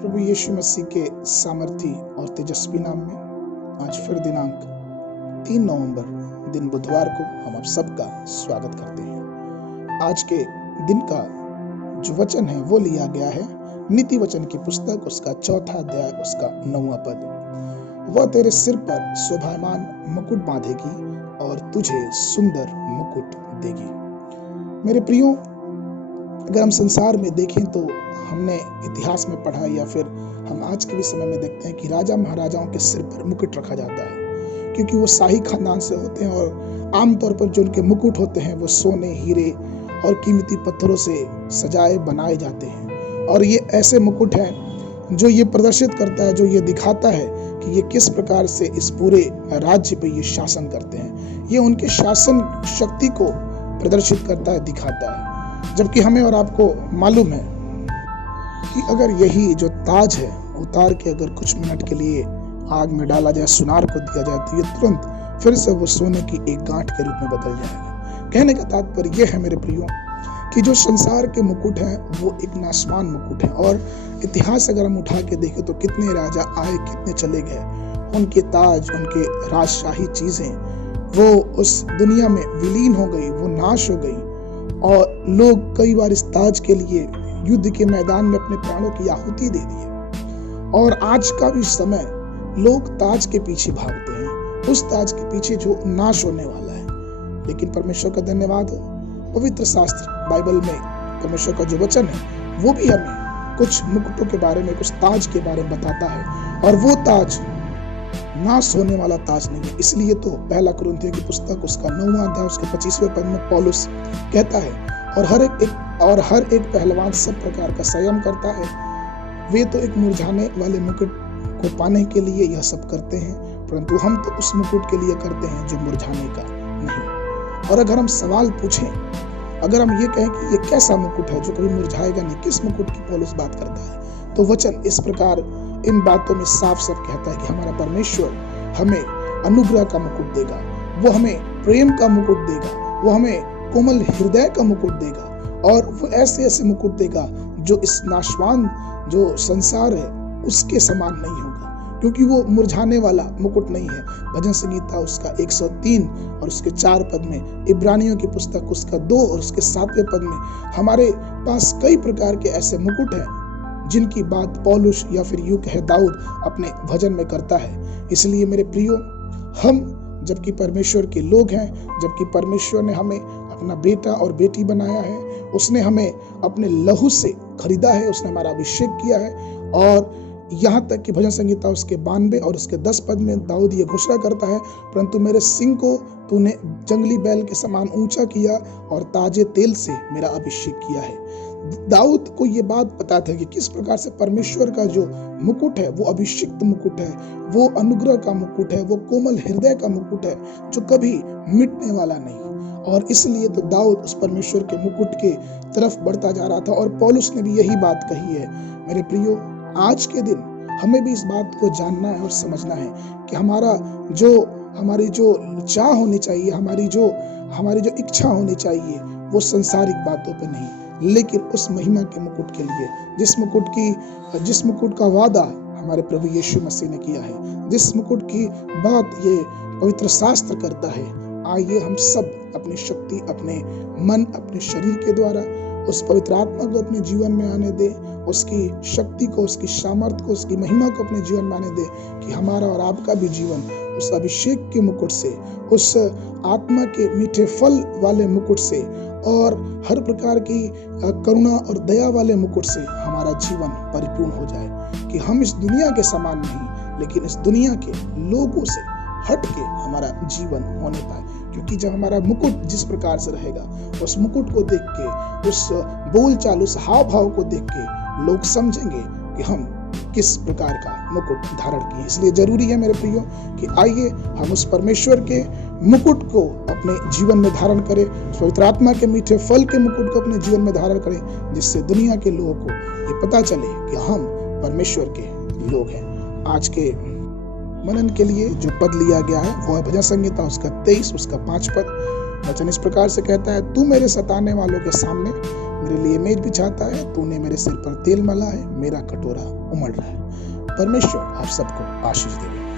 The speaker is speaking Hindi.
प्रभु यीशु मसीह के सामर्थी और तेजस्वी नाम में आज फिर दिनांक 3 नवंबर दिन बुधवार को हम आप सबका स्वागत करते हैं। आज के दिन का जो वचन है वो लिया गया है नीति वचन की पुस्तक, उसका 4वां अध्याय, उसका 9वां पद। वह तेरे सिर पर शोभायमान मुकुट बांधेगी और तुझे सुंदर मुकुट देगी। मेरे प्रियो, अगर हम संसार में देखें तो हमने इतिहास में पढ़ा या फिर हम आज के भी समय में देखते हैं कि राजा महाराजाओं के सिर पर मुकुट रखा जाता है, क्योंकि वो शाही खानदान से होते हैं और आमतौर पर जो उनके मुकुट होते हैं वो सोने, हीरे और कीमती पत्थरों से सजाए बनाए जाते हैं। और ये ऐसे मुकुट हैं जो ये प्रदर्शित करता है, जो ये दिखाता है कि ये किस प्रकार से इस पूरे राज्य पे ये शासन करते हैं। ये उनके शासन शक्ति को प्रदर्शित करता है, दिखाता है। जबकि हमें और आपको मालूम है कि अगर यही जो ताज है उतार के अगर कुछ मिनट के लिए आग में डाला जाए, सुनार को दिया जाए, तो ये तुरंत फिर से वो सोने की एक गांठ के रूप में बदल जाएगा। कहने का तात्पर्य यह है मेरे प्रियो कि जो संसार के मुकुट हैं वो एक नाशवान मुकुट है। और इतिहास अगर हम उठा के देखें तो कितने राजा आए, कितने चले गए, उनके ताज, उनके राजशाही चीजें वो उस दुनिया में विलीन हो गई, वो नाश हो गई। और लोग कई बार इस ताज के लिए युद्ध के मैदान में अपने प्राणों की आहुति दे दिए। और आज का भी समय लोग ताज के पीछे भागते हैं, उस ताज के पीछे जो नाश होने वाला है। लेकिन परमेश्वर का धन्यवाद हो, पवित्र शास्त्र बाइबल में परमेश्वर का जो वचन है वो भी हमें कुछ मुकुटों के बारे में, कुछ ताज के बारे में बताता है। और वो ताज नाश होने वाला ताज नहीं है। इसलिए तो पहला कुरिन्थियों की पुस्तक, उसका 9वां अध्याय, उसके 25वें पद में पौलुस कहता है, और हर एक पहलवान सब प्रकार का संयम करता है। वे तो एक मुरझाने वाले मुकुट को पाने के लिए यह सब करते हैं, परंतु हम तो उस मुकुट के लिए करते हैं जो मुरझाने का नहीं। और अगर हम सवाल पूछें, अगर हम ये कहें कि ये कैसा मुकुट है जो कभी मुरझाएगा नहीं, किस मुकुट की पौलुस बात करता है, तो वचन इस प्रकार इन बातों में साफ साफ कहता है कि हमारा परमेश्वर हमें अनुग्रह का मुकुट देगा, वो हमें प्रेम का मुकुट देगा, वो हमें कोमल हृदय का मुकुट देगा। और वो ऐसे ऐसे मुकुट देगा जो इस नाशवान जो संसार है उसके समान नहीं होगा, क्योंकि वो मुरझाने वाला मुकुट नहीं है। भजन संगीता उसका 103 और उसके 4 पद में, इब्रानियों की पुस्तक उसका 2 और उसके 7वें पद में हमारे पास कई प्रकार के ऐसे मुकुट हैं जिनकी बात पौलुस या फिर यूं कहे दाऊद अपने भजन में करता है। इसलिए मेरे प्रियो, हम जबकि परमेश्वर के लोग हैं, जबकि परमेश्वर ने हमें अपना बेटा और बेटी बनाया है, उसने हमें अपने लहू से खरीदा है, उसने हमारा अभिषेक किया है। और यहाँ तक कि भजन संगीता उसके 92 और उसके 10 पद में दाऊद ये घोषणा करता है, परंतु मेरे सिंह को तूने जंगली बैल के समान ऊंचा किया और ताजे तेल से मेरा अभिषेक किया है। दाऊद को ये बात पता था कि किस प्रकार से परमेश्वर का जो मुकुट है वो अभिषिक्त मुकुट है, वो अनुग्रह का मुकुट है, वो कोमल हृदय का मुकुट है जो कभी मिटने वाला नहीं। और इसलिए तो दाऊद उस परमेश्वर के मुकुट के तरफ बढ़ता जा रहा था। और पौलुस ने भी यही बात कही है। मेरे प्रियो, आज के दिन हमें भी इस बात को जानना है और समझना है कि हमारी जो चाह होनी चाहिए, हमारी जो इच्छा होनी चाहिए, वो संसारिक बातों पे नहीं, लेकिन उस महिमा के मुकुट के लिए, जिस मुकुट का वादा हमारे प्रभु यीशु मसीह ने किया है, जिस मुकुट की बात ये पवित्र शास्त्र करता है। आइए हम सब अपनी शक्ति, अपने मन, अपने शरीर के द्वारा उस पवित्र आत्मा को अपने जीवन में आने दे, उसकी शक्ति को, उसकी सामर्थ को, उसकी महिमा को अपने जीवन में आने दे, कि हमारा और आपका भी जीवन उस अभिषेक के मुकुट से, उस आत्मा के मीठे फल वाले मुकुट से और हर प्रकार की करुणा और दया वाले मुकुट से हमारा जीवन परिपूर्ण हो जाए, कि हम इस दुनिया के समान नहीं, लेकिन इस दुनिया के लोगों से हट के हमारा जीवन होने पाए। क्योंकि जब हमारा मुकुट जिस प्रकार से रहेगा, उस मुकुट को देख के, उस बोलचाल, उस हाव भाव को देख के लोग समझेंगे कि हम किस प्रकार का मुकुट धारण किए। इसलिए जरूरी है मेरे प्रियो कि आइए हम उस परमेश्वर के मुकुट को अपने जीवन में धारण करें, पवित्र आत्मा के मीठे फल के मुकुट को अपने जीवन में धारण करें, जिससे दुनिया के लोगों को ये पता चले कि हम परमेश्वर के लोग हैं। आज के मनन के लिए जो पद लिया गया है वो है भजन संगीता उसका 23 उसका 5 पद। वचन इस प्रकार से कहता है, तू मेरे सताने वालों के सामने मेरे लिए मेज बिछाता है, तूने मेरे सिर पर तेल मला है, मेरा कटोरा उमड़ रहा है। परमेश्वर आप सबको आशीष देवे।